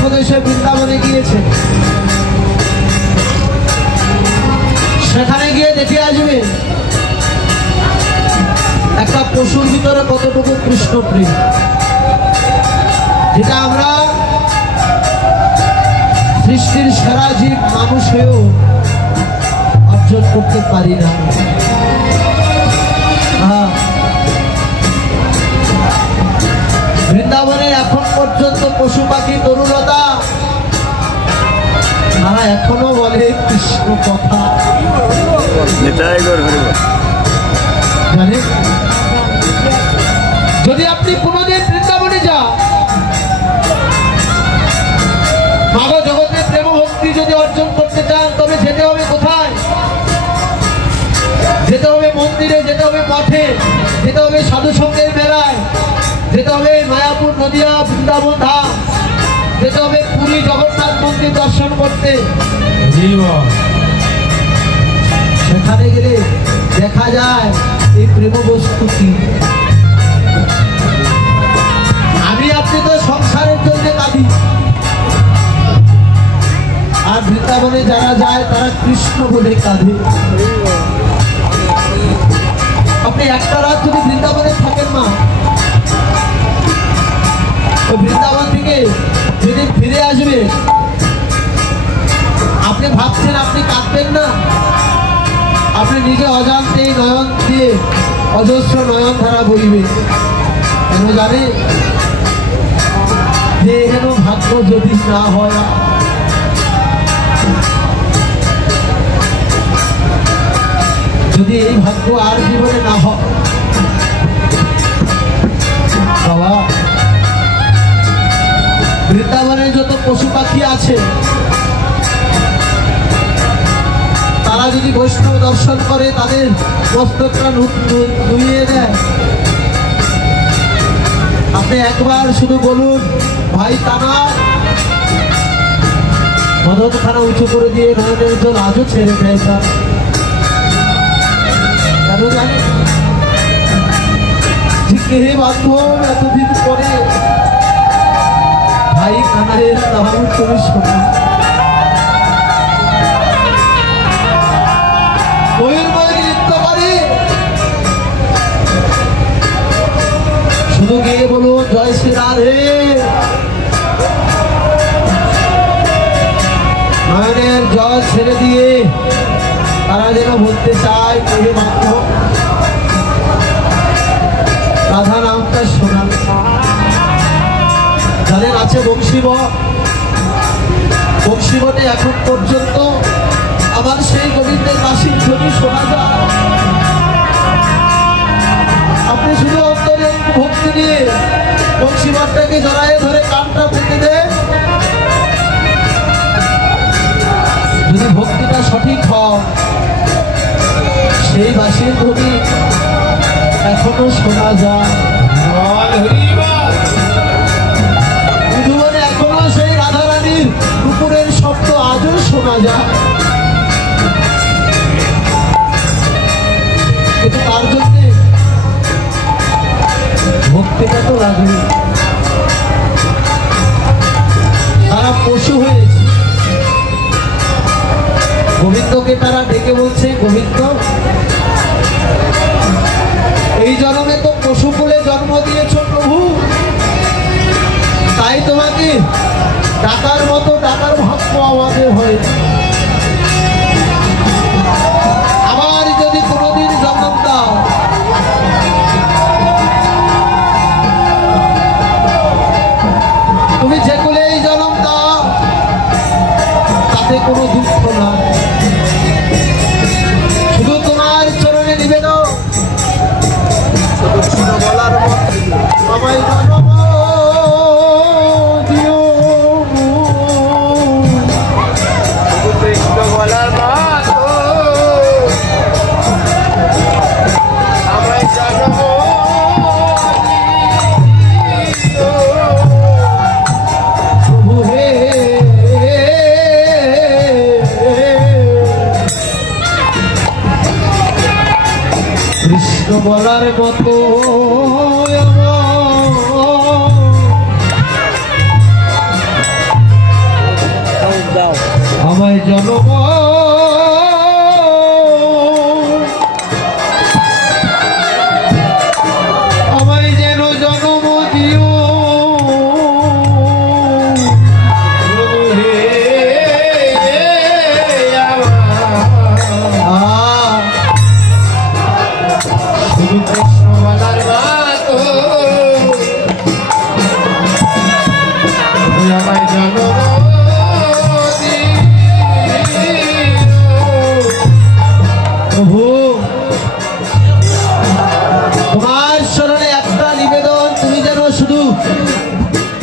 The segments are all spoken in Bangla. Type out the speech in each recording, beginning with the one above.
প্রদেশে বৃন্দাবনে গিয়েছেন, সেখানে গিয়ে দেখে আসবে একটা পশুর ভিতরে কতটুকু কৃষ্ণ প্রেম, যেটা আমরা সৃষ্টির সেরা জীব মানুষেও অর্জন করতে পারি না। বৃন্দাবনে এখন পর্যন্ত পশু পাখি তরুলতা তারা এখনো বলে কৃষ্ণ কথা। যদি আপনি কোনদিন বৃন্দাবনে যান, মাগ জগতের প্রেম ভক্তি যদি অর্জন করতে চান, তবে যেতে হবে কোথায়? যেতে হবে মন্দিরে, যেতে হবে মঠে, যেতে হবে সাধু সঙ্গের মেলায়, যেতে হবে মায়াপুর, নদিয়া, বৃন্দাবন ধাম, যেতে হবে পুরী জগন্নাথ মন্দির দর্শন করতে। সেখানে গেলে দেখা যায় এই প্রেম বস্তু কি। আমি আপনি তো সংসারের জন্য কাঁদি, আর বৃন্দাবনে যারা যায় তারা কৃষ্ণ বলে কাঁদে। আপনি একটা রাত যদি বৃন্দাবনে থাকেন না, তো বৃন্দাবন থেকে যেদিন ফিরে আসবে আপনি ভাবছেন আপনি কাঁদবেন না, আপনি নিজে অজান্তে নয়ন দিয়ে অজস্র নয়ন ধারা বইবে। কেন জানে? যে যেন ভাগ্য যদি না হয়, যদি এই ভাগ্য আর জীবনে না হয়, বাবা বৃন্দাবনে যত পশু পাখি আছে তারা যদি বৈষ্ণব দর্শন করে, তাদের মস্তকটা নুইয়ে দেয়। আপনি একবার শুধু বলুন, ভাই তানা মদনখানা উঁচু করে দিয়ে নয়নের জল আজও ছেড়ে দেয়। তার কেন জানে? হে বান্ধব, এতদিন পরে ভাই কানাইয়ের নাম তুমি শোনো। শুধু গিয়ে বলুন জয় শ্রী রাধে। নয়নের জল ছেড়ে দিয়ে তারা যেন বলতে চায় হে বান্ধব, রাধা নামটা শোনা। যাদের আছে বংশীবনে এখন পর্যন্ত আবার সেই গোবিন্দের বাঁশির ধ্বনি শোনা যায়। আপনি শুধু অন্তরে ভক্তি নিয়ে বংশীবনটাকে জড়ায়ে ধরে কানটা পেতে দেন, যদি ভক্তিটা সঠিক হয় সেই বাঁশির ধ্বনি এখনো শোনা যায়। জীবনে এখনো সেই রাধারানীর কুকুরের শব্দ আজও শোনা যায়। কিন্তু তার জন্য ভক্তিটা তো লাগবে। তারা পশু হয়েছে, গোবিন্দকে তারা ডেকে বলছে, গোবিন্দ এই জন্মে তো পশু কুলে জন্ম দিয়েছ প্রভু, তাই তোমাকে ডাকার মতো ডাকার ভাগ্য আমাদের হয়েছে। আবার যদি কোনোদিন জন্ম দাও, তুমি যে কুলেই জন্ম দাও তাতে কোনো দুঃখ না, শুধু তোমার চরণে নিবেদন। বলার সবাই কৃষ্ণ বলার মতো জনম আমায় যেন জনম দিও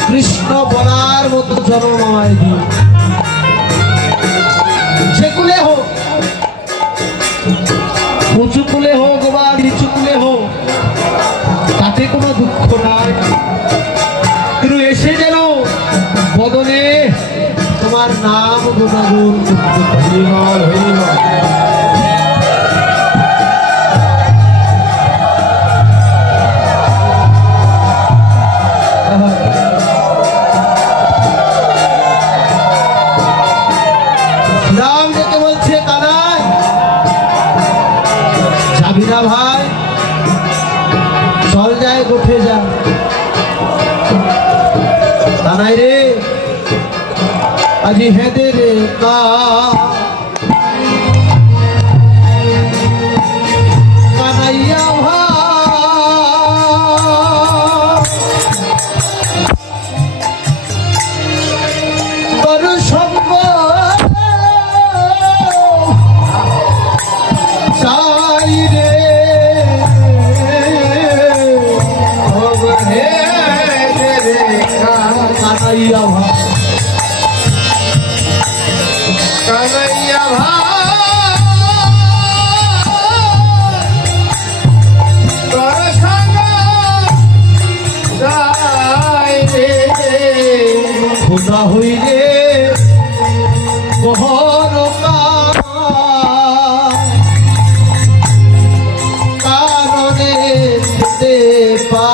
কৃষ্ণ বলার মতো জন্ম আমায় দিও যে কুলে হোক উঁচু কুলে হোক বা নিচু কুলে হোক তাতে কোনো দুঃখ নাই কিন্তু এসে যেন বদনে তোমার নাম গুণাগুণ ভাই চল যায় গোঠে যা কানাই রে আজি হেদে রে কানাইয়া করু সঙ্গ চাই রে কানাইয়া কানাইয়া তোর সঙ্গ যাই রে খোদা হইলে বহর কারণে যেতে পা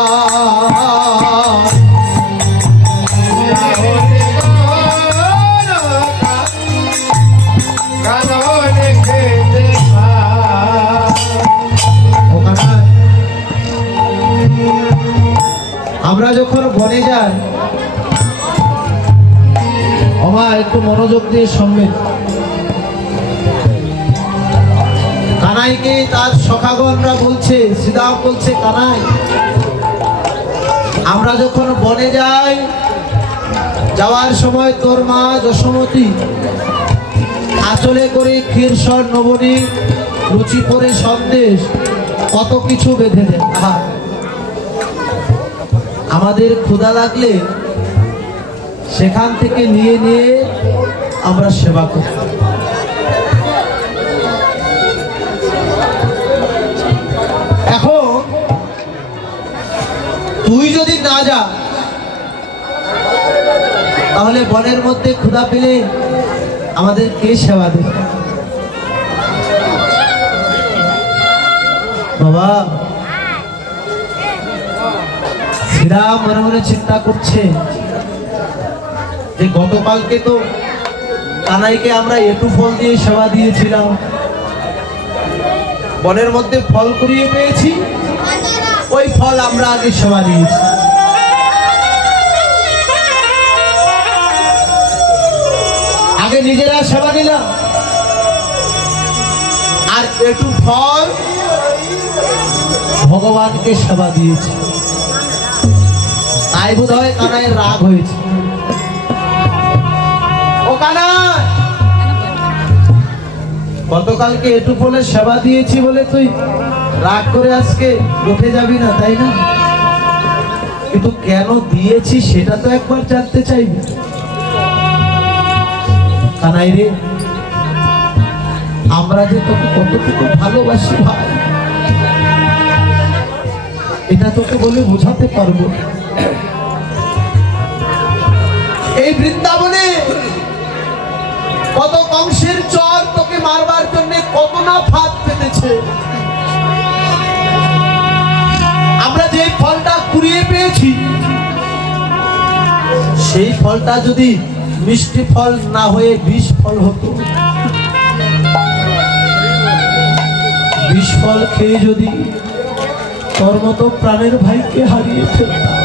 আমরা যখন বনে যাই আমার একটু মনোযোগ দিয়ে শুনবেন কানাইকে তার সখাগণরা বলছে শ্রীদাম বলছে কানাই আমরা যখন বনে যাই যাওয়ার সময় তোর মা যশোমতী আঁচলে করে ক্ষীরসর নবনী রুচি করে সন্দেশ কত কিছু বেঁধে দেন আমাদের ক্ষুধা লাগলে সেখান থেকে নিয়ে নিয়ে আমরা সেবা করি এখন তুই যদি না যা তাহলে বনের মধ্যে ক্ষুধা পেলে আমাদের কে সেবা দেবে বাবা শ্রীরাম মনে মনে চিন্তা করছে যে গতকালকে তো কানাইকে আমরা একটু ফল দিয়ে সেবা দিয়েছিলাম বনের মধ্যে ফল কুড়িয়ে পেয়েছি ওই ফল আমরা আগে সেবা দিয়েছি আগে নিজেরা সেবা দিলাম আর একটু ফল ভগবানকে সেবা দিয়েছি তাই বোধ হয় কানাইয়ের রাগ হয়েছে ও কানাই গতকালকে একটু ফলে সেবা দিয়েছি বলে তুই রাগ করে আজকে উঠে যাবি না তাই না কিন্তু কেন দিয়েছি সেটা তো একবার জানতে চাইবি কানাই রে আমরা যে তোকে কতটুকু ভালোবাসি ভাই এটা তোকে বলে বোঝাতে পারবো এই বৃন্দাবনে কত কংসের চর তোকে মারবার জন্য কত না ফাঁদ পেতেছে আমরা যে ফলটা কুড়িয়ে পেয়েছি সেই ফলটা যদি মিষ্টি ফল না হয়ে বিষ ফল হতো বিস্ফল খেয়ে যদি তোর মতো প্রাণের ভাইকে হারিয়ে ফেলতাম।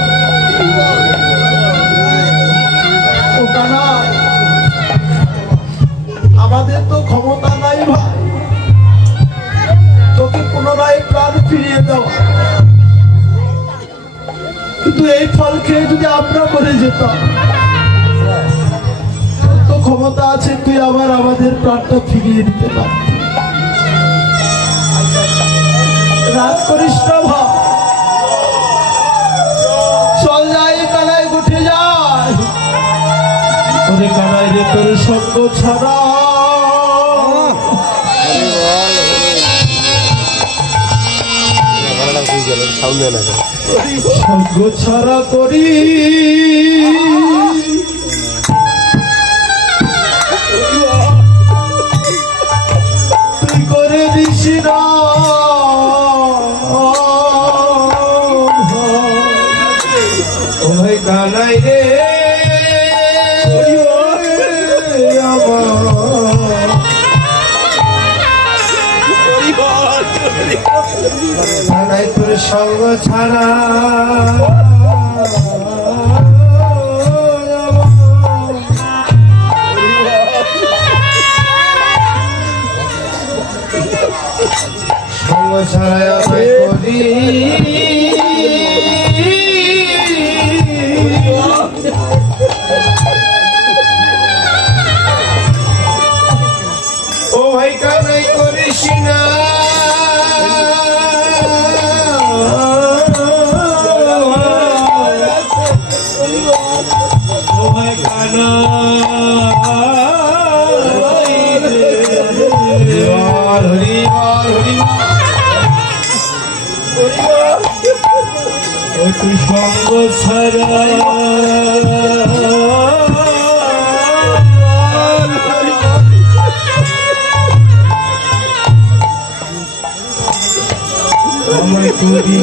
ও কানাই, আমাদের তো ক্ষমতা নাই ভাই তোকে পুনরায় প্রাণ ফিরিয়ে দেওয়া, কিন্তু এই ফল খেয়ে যদি আমরা মরে যেতাম, তো ক্ষমতা আছে তুই আবার আমাদের প্রাণটা ফিরিয়ে দিতে পারবি। রাগ করিস না ভাই, চল যাই কানাই, উঠে যায়। ওরে কানাই রে, তোর সঙ্গ ছাড়া সঙ্গ ছাড়া করি তুই করে দিস না ওই কানাই রে কানাই তোর সঙ্গ ছাড়া সঙ্গ ছাড়া করি ও ভাই কানাই করিস না তুই সঙ্গ ছাড়া আমায় করি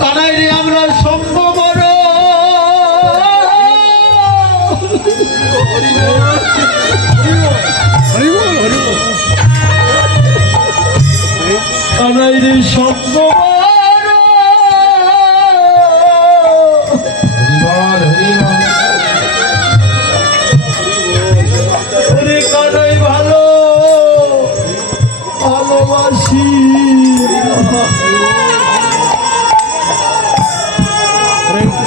কানাই রে আমরা সম্ভব কানাই রে সম্ভব কানাই ভালো ভালোবাসি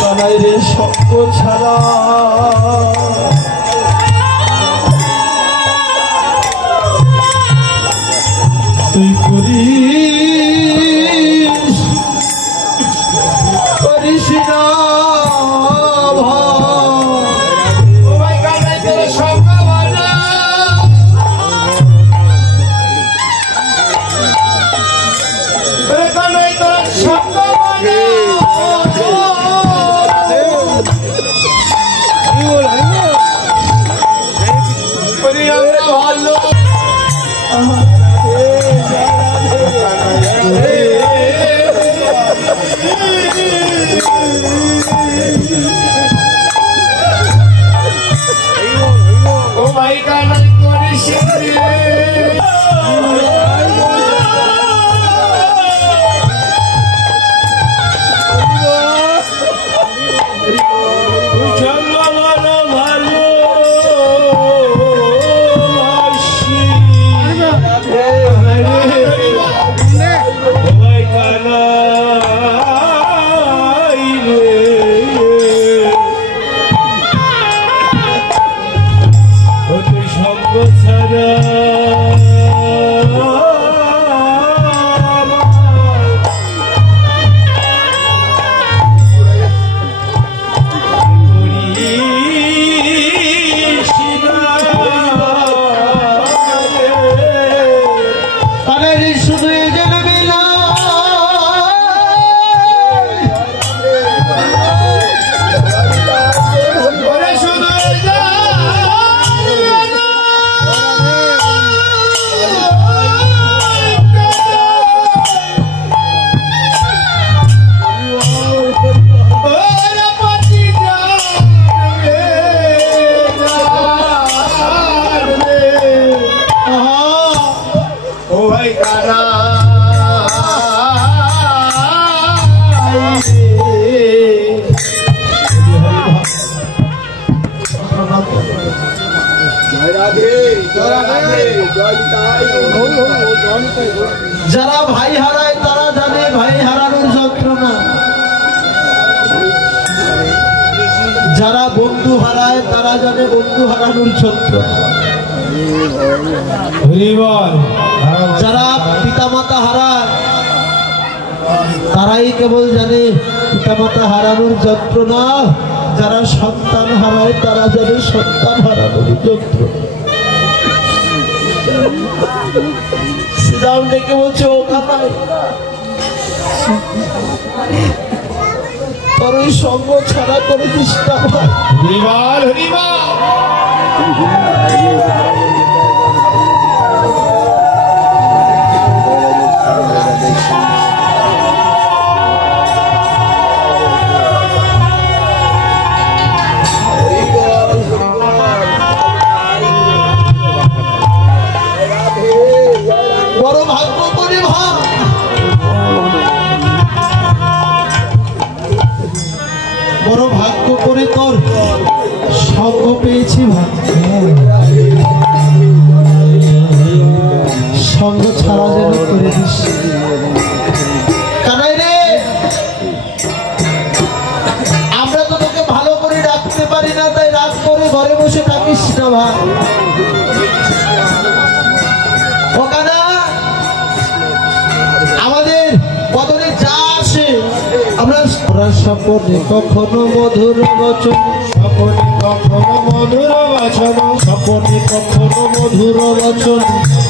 কানাই রে সঙ্গ ছাড়া তুই করিস না ভাই কানাই তোর সঙ্গ ভালো কানাই তোর সঙ্গ ভালো ও ভাই কানাই করিস যারা ভাই হারায় তারা জানে ভাই হারানোর যন্ত্রণা, যারা বন্ধু হারায় তারা জানে বন্ধু হারানোর যন্ত্রণা, যারা পিতামাতা হারায় তারাই কেবল জানে পিতামাতা হারানোর যন্ত্রণা, যারা সন্তান হারায় তারা জানে সন্তান হারানোর যন্ত্রণা। শ্রীরাম ডেকে বলছে, ও কানাই, তোর ওই সঙ্গ ছাড়া করে দিস না ভাই। হরিবল হরিবল। বড় ভাগ্য করে ভাই, বড় ভাগ্য করে তোর সঙ্গ পেয়েছি ভাই। সঙ্গ ছাড়া যেন করে দিস কানাই রে। আমরা তো তোকে ভালো করে ডাকতে পারি না, তাই রাগ করে ঘরে বসে থাকিস না ভাই। আমাদের বদলে যা আসে আমরা স্বপনে কখনো মধুর বচন, স্বপনে কখনো মধুর বচন, স্বপনে কখনো মধুর বচন,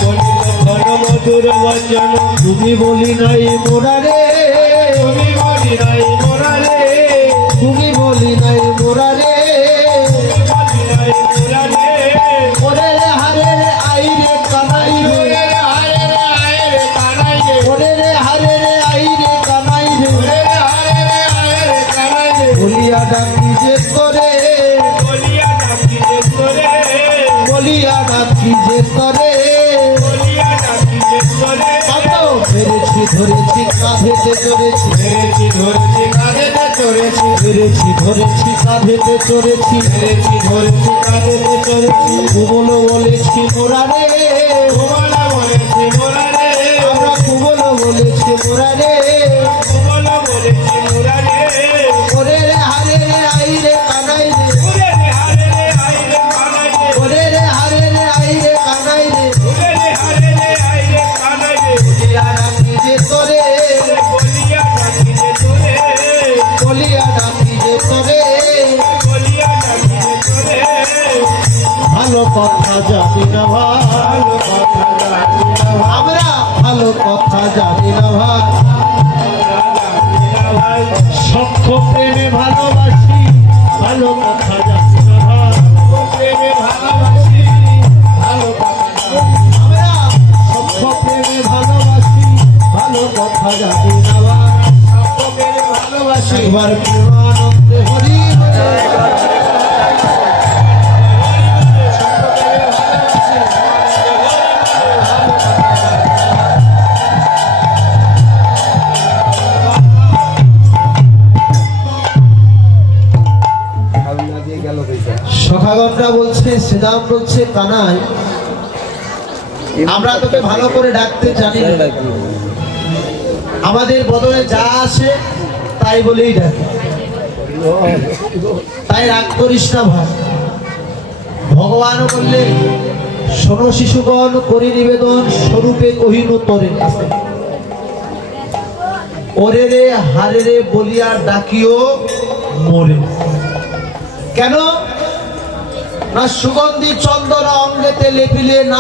কখনো মধুর বচন। তুমি বলি নাই মোরারে, তুমি বলি নাই মোরারে, তুমি বলি নাই মোরারে, ওরে হারে রে আই রে কানাই রে, হারে রে আই রে কানাই রে, ওরে রে হারে রে আই রে কানাই রে, ওরে রে হারে রে আই রে কানাই রে। বলিয়া ডাকি যে তোরে, বলিয়া ডাকি যে তোরে, বলিয়া ডাকি যে তোরে, বলিয়া ডাকি যে তোরে। কত ফেরেছি ধরেছি কাঁধেতে চড়েছি, ফেরেছি ধরেছি কাঁধেতে চড়েছি, ফেরেছি ধরেছি কাঁধেতে চড়েছি, ফেরেছি ধরেছি কাঁধেতে চড়েছি। কুমল বলেছি মোরারে, কুমল বলেছি মোরারে, আমরা কুমল বলেছি মোরারে, কুমল বলেছি মোরারে। ওরে রে হারে রে আই রে কানাই রে, ওরে রে হারে রে আই রে কানাই রে, ওরে রে হারে রে আই রে কানাই রে, ওরে রে হারে রে আই রে কানাই রে। বলিয়া ডাকি যে তোরে, বলিয়া ডাকি যে তোরে, বলিয়া ডাকি যে তোরে, বলিয়া ডাকি যে তোরে। ভালো কথা জানি না ভাই, ভালো কথা জানি না, আমরা ভালো কথা জানি না ভাই। সখ্য প্রেমে ভালোবাসি, ভালো কথা জানি না ভাই, প্রেমে ভালোবাসি, ভালো কথা জানি না। আমরা সখ্য প্রেমে ভালোবাসি, ভালো কথা জানি না ভাই, সখ্য প্রেমে ভালোবাসি। একবার প্রেমানন্দে হরি সখাগণরা বলছে, শ্রীরাম বলছে, কানাই আমরা তোকে ভালো করে ডাকতে জানি না, আমাদের বদলে যা আসে তাই বলেই ডাকি, তাই রাগ করিস না ভাই। ভগবান বললে, শোনো শিশুগণ, করি নিবেদন স্বরূপে কহিনু তরে, ওরে রে হারে রে বলিয়া ডাকিও মোরে। কেন না সুগন্ধি চন্দনা অঙ্গেতে লেপিলে না